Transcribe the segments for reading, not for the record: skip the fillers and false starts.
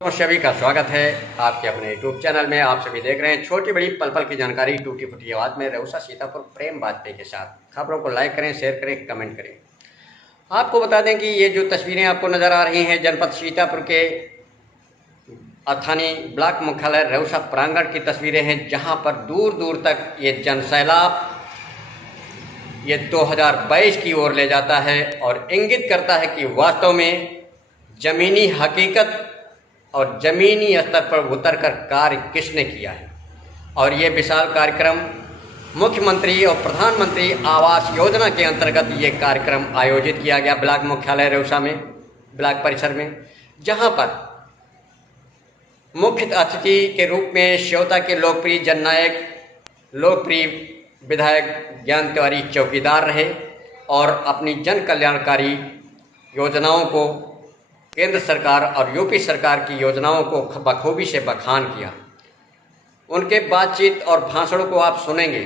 तो सभी का स्वागत है आपके अपने यूट्यूब चैनल में। आप सभी देख रहे हैं छोटी बड़ी पल पल की जानकारी टूटी फूटी आवाज़ में रउसा सीतापुर प्रेम वाजपेयी के साथ। खबरों को लाइक करें, शेयर करें, कमेंट करें। आपको बता दें कि ये जो तस्वीरें आपको नज़र आ रही हैं जनपद सीतापुर के अथानी ब्लॉक मुख्यालय रउसा प्रांगण की तस्वीरें हैं, जहां पर दूर दूर तक ये जनसैलाब ये 2022 की ओर ले जाता है और इंगित करता है कि वास्तव में ज़मीनी हकीकत और ज़मीनी स्तर पर उतरकर कार्य किसने किया है। और ये विशाल कार्यक्रम मुख्यमंत्री और प्रधानमंत्री आवास योजना के अंतर्गत ये कार्यक्रम आयोजित किया गया ब्लॉक मुख्यालय रउसा में, ब्लॉक परिसर में, जहां पर मुख्य अतिथि के रूप में श्योता के लोकप्रिय जननायक, लोकप्रिय विधायक ज्ञान तिवारी चौकीदार रहे और अपनी जन कल्याणकारी योजनाओं को, केंद्र सरकार और यूपी सरकार की योजनाओं को बखूबी से बखान किया। उनके बातचीत और भाषणों को आप सुनेंगे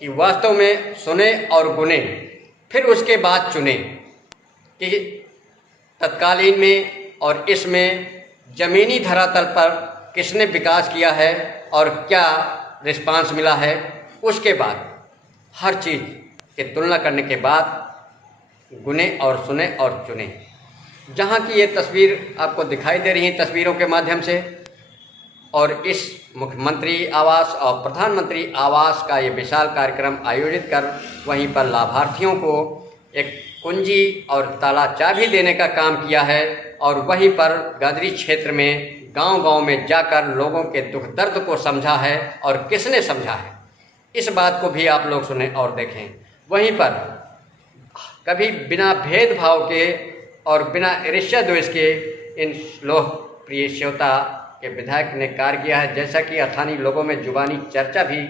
कि वास्तव में सुने और गुने, फिर उसके बाद चुने कि तत्कालीन में और इसमें ज़मीनी धरातल पर किसने विकास किया है और क्या रिस्पांस मिला है। उसके बाद हर चीज़ की तुलना करने के बाद गुने और सुने और चुने। जहाँ की ये तस्वीर आपको दिखाई दे रही है तस्वीरों के माध्यम से, और इस मुख्यमंत्री आवास और प्रधानमंत्री आवास का ये विशाल कार्यक्रम आयोजित कर वहीं पर लाभार्थियों को एक कुंजी और ताला चाबी देने का काम किया है। और वहीं पर गादरी क्षेत्र में गांव-गांव में जाकर लोगों के दुख दर्द को समझा है और किसने समझा है, इस बात को भी आप लोग सुने और देखें। वहीं पर कभी बिना भेदभाव के और बिना ईर्ष्या द्वेष के इन लोकप्रिय श्योता के विधायक ने कार्य किया है, जैसा कि अथानी लोगों में जुबानी चर्चा भी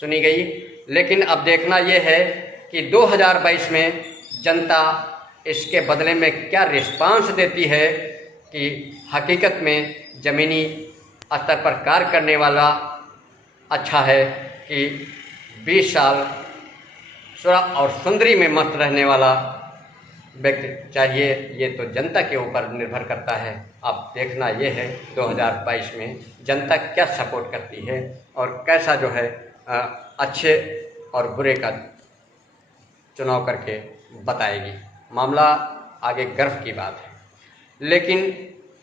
सुनी गई। लेकिन अब देखना यह है कि 2022 में जनता इसके बदले में क्या रिस्पांस देती है कि हकीकत में ज़मीनी स्तर पर कार्य करने वाला अच्छा है कि 20 साल सुरा और सुंदरी में मस्त रहने वाला व्यक्ति चाहिए। ये तो जनता के ऊपर निर्भर करता है। अब देखना ये है 2022 में जनता क्या सपोर्ट करती है और कैसा जो है अच्छे और बुरे का चुनाव करके बताएगी। मामला आगे गर्व की बात है, लेकिन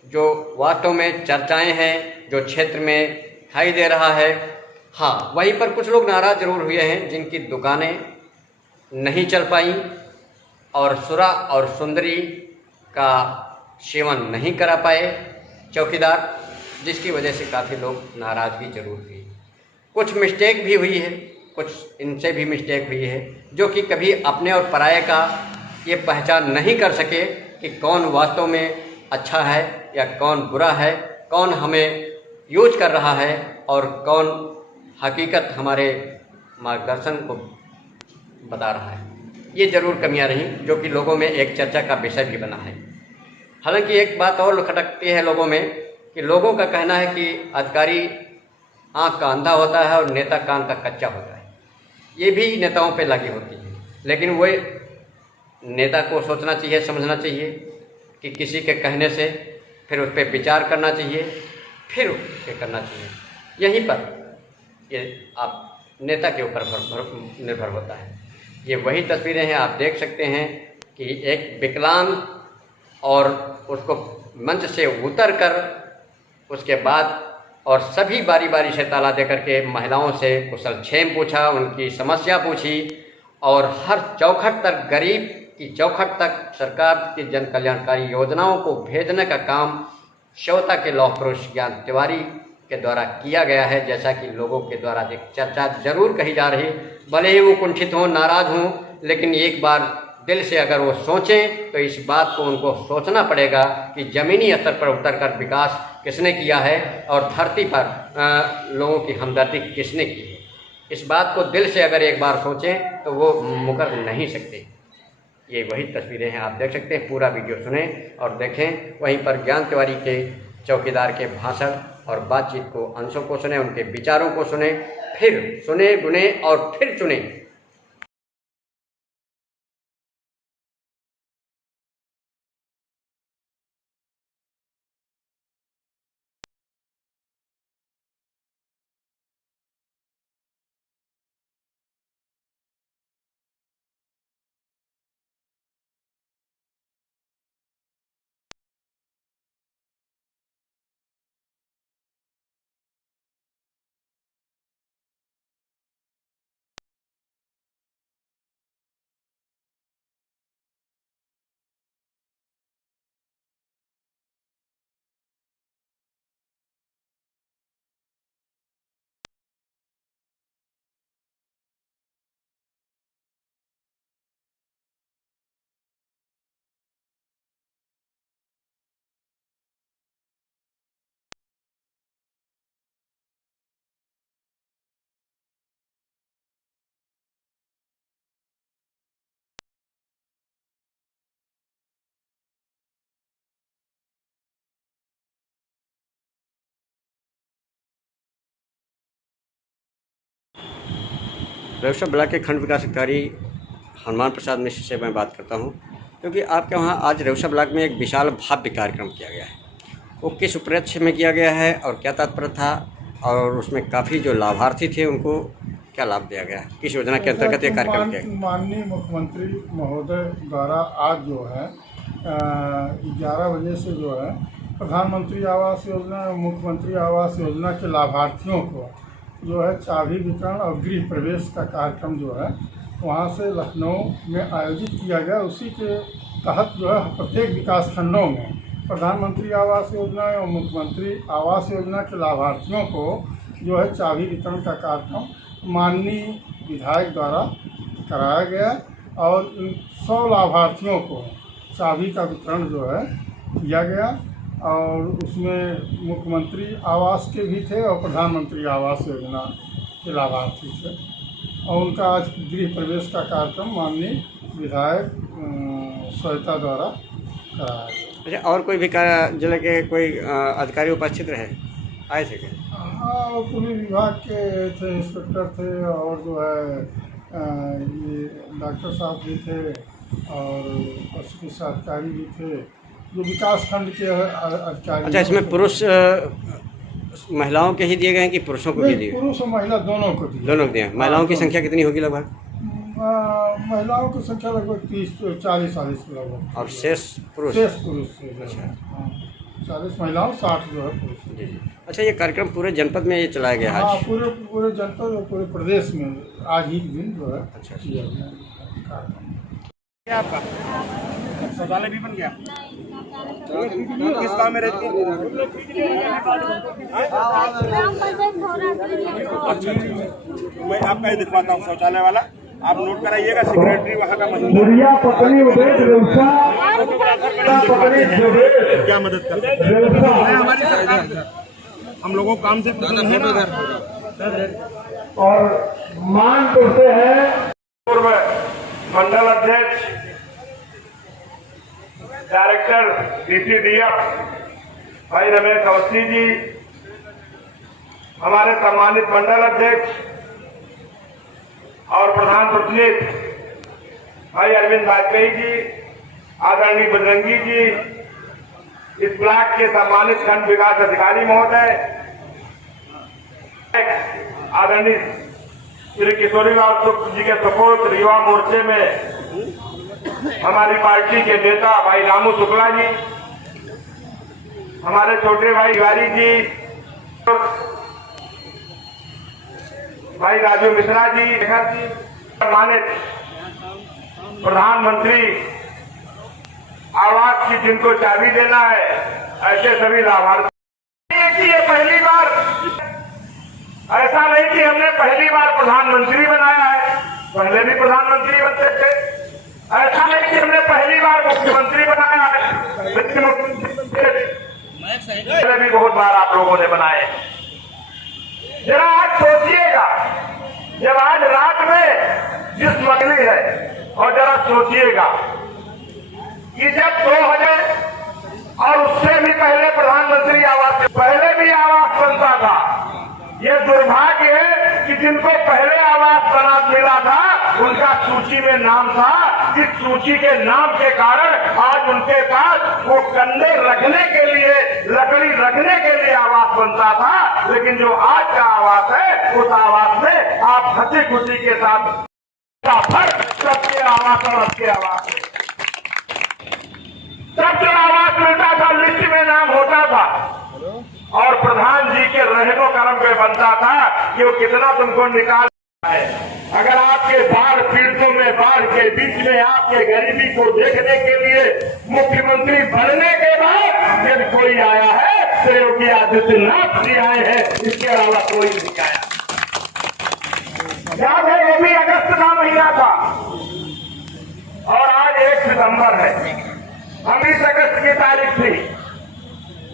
जो वास्तव में चर्चाएं हैं, जो क्षेत्र में दिखाई दे रहा है, हाँ, वहीं पर कुछ लोग नाराज़ जरूर हुए हैं जिनकी दुकानें नहीं चल पाई और सुरा और सुंदरी का सेवन नहीं करा पाए चौकीदार, जिसकी वजह से काफ़ी लोग नाराज़गी जरूर हुई। कुछ मिस्टेक भी हुई है, कुछ इनसे भी मिस्टेक हुई है, जो कि कभी अपने और पराये का ये पहचान नहीं कर सके कि कौन वास्तव में अच्छा है या कौन बुरा है, कौन हमें यूज कर रहा है और कौन हकीकत हमारे मार्गदर्शन को बता रहा है। ये ज़रूर कमियां रहीं, जो कि लोगों में एक चर्चा का विषय भी बना है। हालांकि एक बात और खटकती है लोगों में कि लोगों का कहना है कि अधिकारी आँख का अंधा होता है और नेता कान का कच्चा होता है। ये भी नेताओं पे लगी होती है, लेकिन वो नेता को सोचना चाहिए, समझना चाहिए कि किसी के कहने से फिर उस पर विचार करना चाहिए, फिर ये करना चाहिए। यहीं पर ये आप नेता के ऊपर निर्भर होता है। ये वही तस्वीरें हैं, आप देख सकते हैं कि एक विकलांग और उसको मंच से उतर कर उसके बाद और सभी बारी बारी से ताला देकर के महिलाओं से कुशल क्षेम पूछा, उनकी समस्या पूछी और हर चौखट तक, गरीब की चौखट तक सरकार की जन कल्याणकारी योजनाओं को भेजने का काम श्योता के लौह पुरुष ज्ञान तिवारी के द्वारा किया गया है। जैसा कि लोगों के द्वारा एक चर्चा जरूर कही जा रही, भले ही वो कुंठित हों, नाराज़ हों, लेकिन एक बार दिल से अगर वो सोचें तो इस बात को उनको सोचना पड़ेगा कि ज़मीनी स्तर पर उतरकर विकास किसने किया है और धरती पर लोगों की हमदर्दी किसने की है। इस बात को दिल से अगर एक बार सोचें तो वो मुकर नहीं सकते। ये वही तस्वीरें हैं, आप देख सकते हैं। पूरा वीडियो सुने और देखें। वहीं पर ज्ञान तिवारी के चौकीदार के भाषण और बातचीत को, अंशों को सुने, उनके विचारों को सुने, फिर सुने, गुने और फिर चुने। रेवसा ब्लॉक के खंड विकास अधिकारी हनुमान प्रसाद मिश्र से मैं बात करता हूं, क्योंकि आपके वहां आज रेवसा ब्लॉक में एक विशाल भव्य कार्यक्रम किया गया है। वो किस उपलक्ष्य में किया गया है और क्या तात्पर्य था, और उसमें काफ़ी जो लाभार्थी थे उनको क्या लाभ दिया गया, किस योजना के अंतर्गत ये कार्यक्रम किया गया? माननीय मुख्यमंत्री महोदय द्वारा आज जो है 11 बजे से जो है प्रधानमंत्री आवास योजना एवं मुख्यमंत्री आवास योजना के लाभार्थियों को जो है चाबी वितरण और गृह प्रवेश का कार्यक्रम जो है वहाँ से लखनऊ में आयोजित किया गया। उसी के तहत जो है प्रत्येक विकास खंडों में प्रधानमंत्री आवास योजना एवं मुख्यमंत्री आवास योजना के लाभार्थियों को जो है चाबी वितरण का कार्यक्रम माननीय विधायक द्वारा कराया गया और इन 100 लाभार्थियों को चाबी का वितरण जो है किया गया। और उसमें मुख्यमंत्री आवास के भी थे और प्रधानमंत्री आवास योजना के लाभार्थी थे और उनका आज गृह प्रवेश का कार्यक्रम माननीय विधायक श्वेता द्वारा कराया गया। अच्छा, और कोई भी जिले के कोई अधिकारी उपस्थित रहे, आए थे क्या? हाँ, पुलिस विभाग के थे, इंस्पेक्टर थे और जो है ये डॉक्टर साहब भी थे और पशु चिकित्सा अधिकारी भी थे, जो विकास खंड के अधिकारी। अच्छा, इसमें पुरुष महिलाओं के ही दिए गए हैं कि पुरुषों को भी दिए? पुरुष और महिला दोनों को दिए। दोनों को दिए। महिलाओं की संख्या कितनी होगी लगभग? महिलाओं की संख्या लगभग 30-40 लगभग और शेष पुरुष? शेष पुरुष से। अच्छा, 40 महिलाओं 60 जो है पुरुष। जी जी। अच्छा, ये कार्यक्रम पूरे जनपद में ये चलाया गया हाँ, आज? पूरे जनपद और पूरे प्रदेश में आज ही दिन जो है अच्छा किया गया कार्यक्रम। आपका शौचालय भी बन गया? किस गाँव में रहती है? मैं आपका ही दिखवाता हूँ शौचालय वाला, आप नोट कराइएगा। सेक्रेटरी वहाँ का क्या मदद करते हैं हमारी सरकार, हम लोगों को काम से और मानपुर से है पूर्व मंडल अध्यक्ष डायरेक्टर DCDF भाई रमेश अवस्थी जी, हमारे सम्मानित मंडल अध्यक्ष और प्रधान प्रतिनिधि भाई अरविंद वाजपेयी जी, आदरणीय बजरंगी जी, इस ब्लॉक के सम्मानित खंड विकास अधिकारी महोदय, आदरणीय श्री किशोरीलाल शुक्ल जी के सपोर्ट युवा मोर्चे में हमारी पार्टी के नेता भाई रामू शुक्ला जी, हमारे छोटे भाई तिवारी जी, भाई राजू मिश्रा जी, सम्मानित प्रधानमंत्री आवास की जिनको चाबी देना है, ऐसे सभी लाभार्थी। ये पहली बार, ऐसा नहीं कि हमने पहली बार प्रधानमंत्री बनाया है, पहले भी प्रधानमंत्री बनते थे। ऐसा नहीं कि हमने पहली बार मुख्यमंत्री बनाया है, पहले भी बहुत बार आप लोगों ने बनाए। जरा आज सोचिएगा, जब आज रात में जिस मगली है, और जरा सोचिएगा कि जब 2000 और उससे भी पहले प्रधानमंत्री आवास, पहले भी आवास बनता था। ये दुर्भाग्य है कि जिनको पहले आवास बना मिला था उनका सूची में नाम था, जिस सूची के नाम के कारण आज उनके पास वो कंधे रखने के लिए, लकड़ी रखने के लिए आवास बनता था। लेकिन जो आज का आवास है, उस आवास में आप हंसी खुशी के साथ फर्क सबके आवास और सबके आवास, सबके आवास मिलता था, लिस्ट में नाम होता था और प्रधान जी के रहमो करम पे बनता था कि वो कितना तुमको निकाल है। अगर आपके बाढ़ पीड़ितों में, बाढ़ के बीच में आपके गरीबी को देखने के लिए मुख्यमंत्री बनने के बाद जब कोई आया है तो योगी आदित्यनाथ जी आए हैं, इसके अलावा कोई नहीं आया। याद है, वो भी अगस्त का महीना था और आज 1 सितंबर है। 19 अगस्त की तारीख थी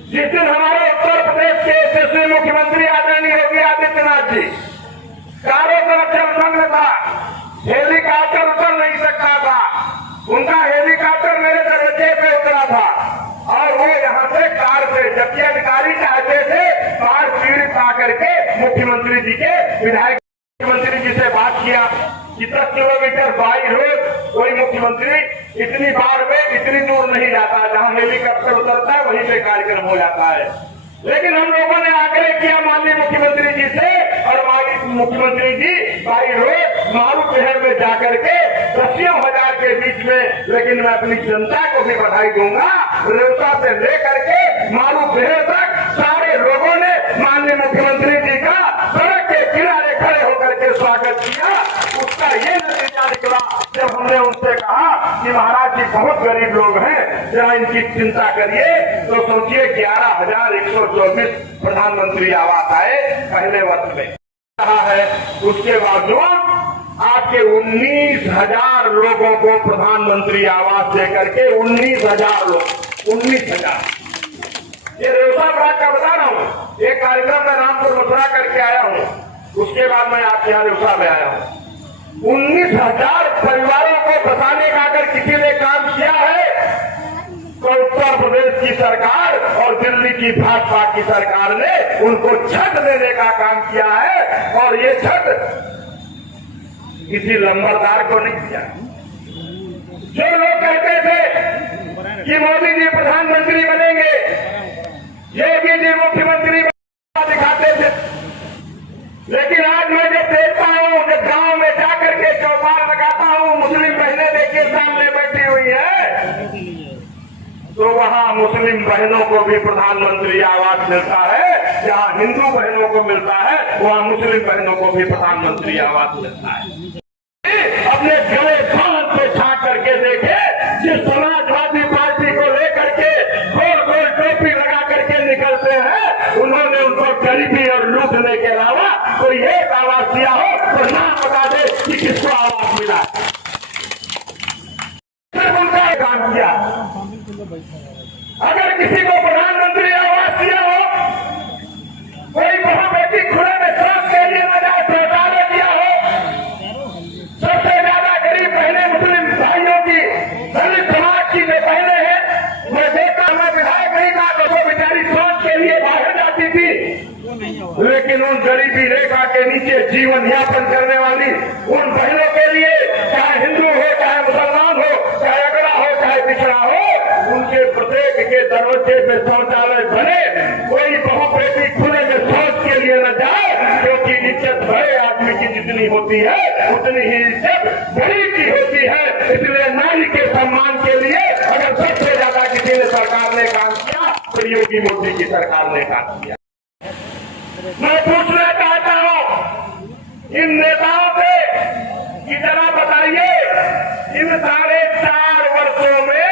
जिस दिन हमारे उत्तर प्रदेश के यशस्वी मुख्यमंत्री आदरणीय योगी आदित्यनाथ जी चारों तरफ जलमग्न था, हेलीकॉप्टर उतर नहीं सकता था, उनका हेलीकॉप्टर मेरे दरवाजे पे उतरा था और वो यहाँ से कार से, जबकि अधिकारी चाहते थे बाढ़ पीड़ित आकर के मुख्यमंत्री जी के विधायक मुख्यमंत्री जी से बात किया कि 10 किलोमीटर बाई रोड कोई मुख्यमंत्री इतनी बार में इतनी दूर नहीं जाता, जहां हेलीकॉप्टर उतरता है वहीं पे कार्यक्रम हो जाता है। लेकिन हम लोगों ने आग्रह किया माननीय मुख्यमंत्री जी से, और मुख्यमंत्री जी बाई रोड मारू शहर में जाकर के 10,000 के बीच में, लेकिन मैं अपनी जनता को भी बधाई दूंगा, रेवता से लेकर के मारू शहर तक सारे लोगों ने माननीय मुख्यमंत्री जी का सड़क के किनारे खड़े होकर के स्वागत किया। उसका ये नतीजा निकला जब हमने उनसे कहा कि महाराज जी बहुत गरीब लोग हैं, जरा इनकी चिंता करिए, तो सोचिए 11,124 प्रधानमंत्री आवास आए पहले वर्ष में कहा है। उसके बावजूद आपके 19,000 लोगों को प्रधानमंत्री आवास देकर के 19,000 लोग, 19,000, ये रेवसा ब्लॉक का बता रहा हूँ। एक कार्यक्रम में रामपुर मथुरा करके आया हूँ, उसके बाद मैं आपके यहाँ रेवसा में आया हूँ। 19,000 परिवारों को बचाने का अगर किसी ने काम किया है तो उत्तर प्रदेश की सरकार और दिल्ली की भाजपा की सरकार ने उनको छत देने का काम किया है, और ये छत किसी लंबरदार को नहीं दिया। जो लोग कहते थे कि मोदी जी प्रधानमंत्री बनेंगे, योगी जी मुख्यमंत्री दिखाते थे, लेकिन आज मैं जब देखता हूँ, जब गांव में जाकर के चौपाल लगाता हूँ, मुस्लिम बहनें देखिए सामने बैठी हुई है, तो वहाँ मुस्लिम बहनों को भी प्रधानमंत्री आवास मिलता है। जहाँ हिंदू बहनों को मिलता है, वहाँ मुस्लिम बहनों को भी प्रधानमंत्री आवास मिलता है। अपने गले बांध पे छाट करके देखे, जिस समाजवादी पार्टी को लेकर के गोल गोल टोपी लगा करके निकलते हैं, उन्होंने उनको गरीबी और लूटने के अलावा कोई एक आवास दिया हो तो नाम बता दे कि किसको आवास मिला। सिर्फ उनका काम किया। अगर किसी को प्रधानमंत्री आवास दिया हो, कोई बहू बेटी खुले में शौच के लिए न जाए, शौचालय दिया हो, सबसे ज्यादा गरीब बहने मुस्लिम भाइयों की, दलित समाज की जो बहने हैं, मैं देखता मैं विधायक नहीं था तो वो बेचारी शौच के लिए बाहर जाती थी, लेकिन उन गरीबी रेखा के नीचे जीवन यापन करने वाली उन बहनों के लिए, चाहे हिंदू हो, चाहे मुसलमान हो, चाहे अगड़ा हो, चाहे पिछड़ा हो, उनके प्रत्येक के दरवाजे पे शौचालय बने। कोई बहू बेटी खुले में शौच के लिए न जाए, क्योंकि इज्जत बड़े आदमी की जितनी होती है उतनी ही इज्जत गरीब की होती है। इसलिए नारी के सम्मान के लिए अगर सबसे ज्यादा किसी ने सरकार ने काम किया तो योगी मोदी की सरकार ने काम किया। मैं पूछना चाहता हूँ इन नेताओं से कि जरा बताइए, इन 4.5 वर्षों में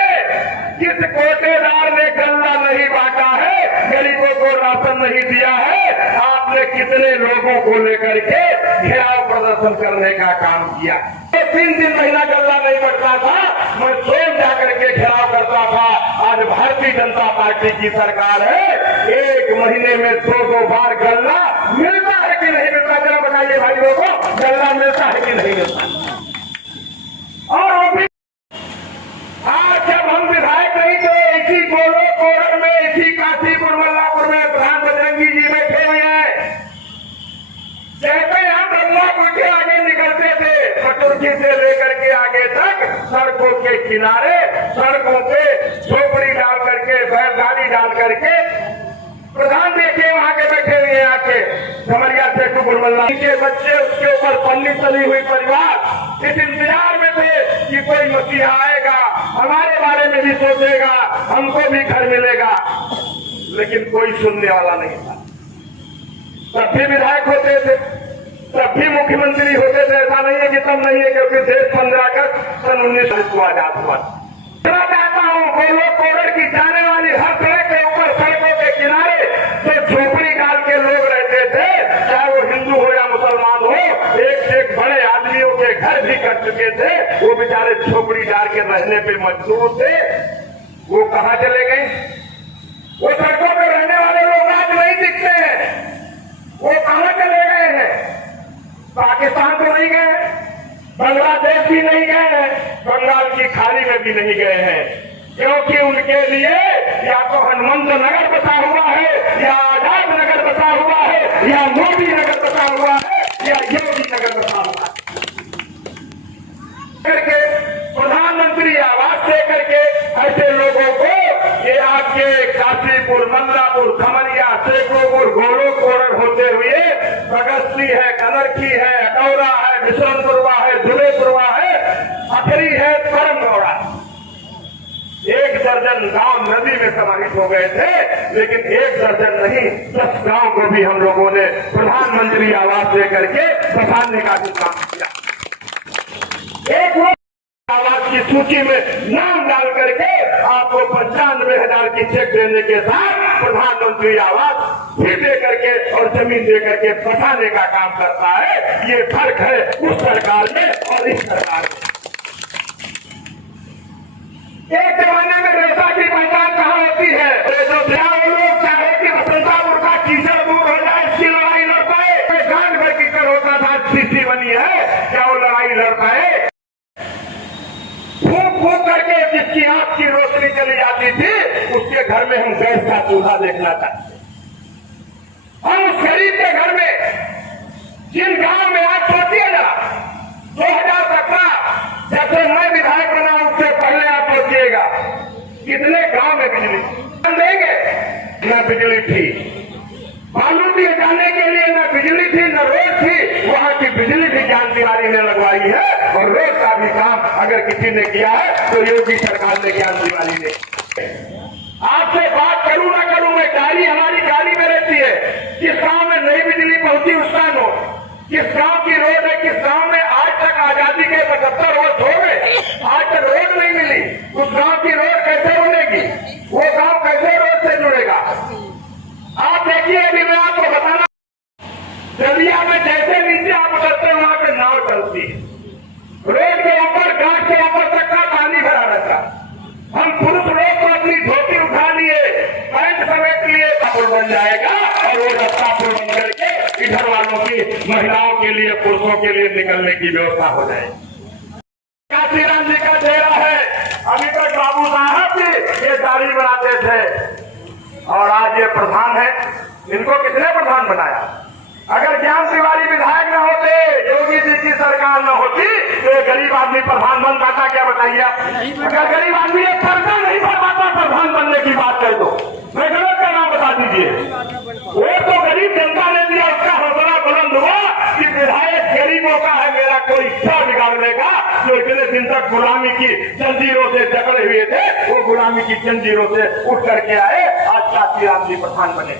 किस कोटेदार ने गल्ला नहीं बांटा है, गरीबों को राशन नहीं दिया है, आपने कितने लोगों को लेकर के घेराव प्रदर्शन करने का काम किया। 3 महीना गल्ला नहीं बंटता था, मैं स्वयं जाकर के घेराव करता था। आज भारतीय जनता पार्टी की सरकार है, 1 महीने में 2 बार गल्ला मिलता है कि नहीं मिलता, जरा बताइए भाई लोगों, गल्ला मिलता है कि नहीं मिलता। और आज जब हम विधायक नहीं थे, इसी गोलो कोरल में, इसी काशीपुर मल्लापुर में प्रधान बजरंगी जी बैठे हुए हैं, कहते हम मल्लापुर के आगे निकलते थे, पटुर्की से लेकर के आगे तक सड़कों के किनारे, सड़कों पे झोपड़ी डाल करके, बैलगाड़ी डाल करके, प्रधान देखिए वहां के बैठे हुए हैं आके, खमरिया से टुकुरमल्ला के बच्चे, उसके ऊपर पन्नी तली हुई परिवार इस इंतजार में थे कि कोई मसीहा आएगा, हमारे बारे में भी सोचेगा, हमको भी घर मिलेगा, लेकिन कोई सुनने वाला नहीं था। तब भी विधायक होते थे, तब भी मुख्यमंत्री होते थे, ऐसा नहीं है कि तब नहीं है, क्योंकि देश 15 अगस्त सन 1940 को आजाद हुआ। मैं चाहता हूँ गोलो कोरल की जाने वाली हर सड़क के ऊपर, सड़कों के किनारे जो झोपड़ी डाल के लोग रहते थे, चाहे वो हिंदू हो या मुसलमान हो, एक से एक बड़े आदमियों के घर भी कर चुके थे, वो बेचारे झोपड़ी डाल के रहने पे मजबूर थे, वो कहाँ चले गए? वो सड़कों पे रहने वाले लोग आज नहीं दिखते हैं, वो कहाँ चले गए हैं? पाकिस्तान तो नहीं गए, बांग्लादेश भी नहीं गए हैं, बंगाल की खाड़ी में भी नहीं गए हैं, क्योंकि उनके लिए या तो हनुमंत नगर बसा हुआ है, या आजाद नगर बसा हुआ है, या मोदी नगर बसा हुआ है, या योगी नगर सैकड़ों गोलों होते हुए बगस्ती है, कनरखी है, अटौरा है, बिशनपुरवा है, धुलेपुरवा है, अखरी है, परमगौड़ा। 1 दर्जन गांव नदी में समाहित हो गए थे, लेकिन 1 दर्जन नहीं 10 गांव को भी हम लोगों ने प्रधानमंत्री आवास देकर के बसाने का भी काम किया। एक आवास की सूची में नाम डाल करके आपको 95,000 की चेक देने के साथ प्रधानमंत्री आवास भी दे करके और जमीन दे करके बसाने का काम करता है। ये फर्क है उस सरकार में और इस सरकार में। एक जमाने में रेशा की पहचान कहाँ होती है? लोग चाहे कि बसंतापुर का कीचड़ दूर हो जाए, इसकी लड़ाई लड़ पाए। गांव में कीचड़ होता था, सीसी बनी है, क्या वो लड़ाई लड़ पाए? फूक फूक करके जिसकी आंख की रोशनी चली जाती थी, उसके घर में हम गैस का चूल्हा देखना चाहते। हम उस गरीब के घर में, जिन गांव में आप सोचिए ना, 2017 जब से मैं विधायक बना उससे पहले आप सोचिएगा कितने गांव में बिजली देंगे। न बिजली थी, बालू दिए जाने के लिए न बिजली थी, न रोड थी। वहां की बिजली भी ज्ञान तिवारी ने लगवाई है, और रोड का भी काम अगर किसी ने किया है तो योगी सरकार ने ज्ञान तिवारी ने। आपसे बात करूं ना करूं, मैं गाड़ी हमारी गाड़ी में रहती है। किस गांव में नई बिजली पहुंची उसका नोट, किस गांव की रोड है, किस गांव में आज तक आजादी के 75 वर्ष हो गए, आज तक रोड नहीं मिली। उस गांव की रोड कैसे बनेगी? वो गांव कैसे रोड से जुड़ेगा? आप देखिए, अभी मैं आपको बताना, दरिया में जैसे नीचे आप उतरते वहां पे नाव चलती है, रोड के ऊपर घाट के ऊपर तक का पानी भरा रहता। हम पुरुष लोग तो अपनी धोती उठा लिए, पैंट समेट लिए, पुल बन जाएगा और वो रास्ता पुल बन करके इधर वालों की, महिलाओं के लिए, पुरुषों के लिए निकलने की व्यवस्था हो जाएगी। काशीराम जी का डेरा है, अभी तक बाबू साहब जी ये दाढ़ी बनाते थे और आज ये प्रधान है। इनको किसने प्रधान बनाया? अगर ज्ञान तिवारी विधायक न होते, योगी जी की सरकार न होती, तो ये गरीब आदमी प्रधान बन पाता क्या? बताइए आप। अगर गरीब आदमी एक पर्चा नहीं भर पाता प्रधान बनने की बात कर दो, मैं गलत का नाम बता दीजिए। वो तो गरीब जनता ने दिया, उसका हौसला बुलंद हुआ कि विधायक गरीबों का है, मेरा कोई क्या बिगाड़ने का। जो इतने दिन तक गुलामी की जंजीरों से जकड़े हुए थे, वो गुलामी की जंजीरों से उठ करके आए, आज काशीराम जी प्रधान बने।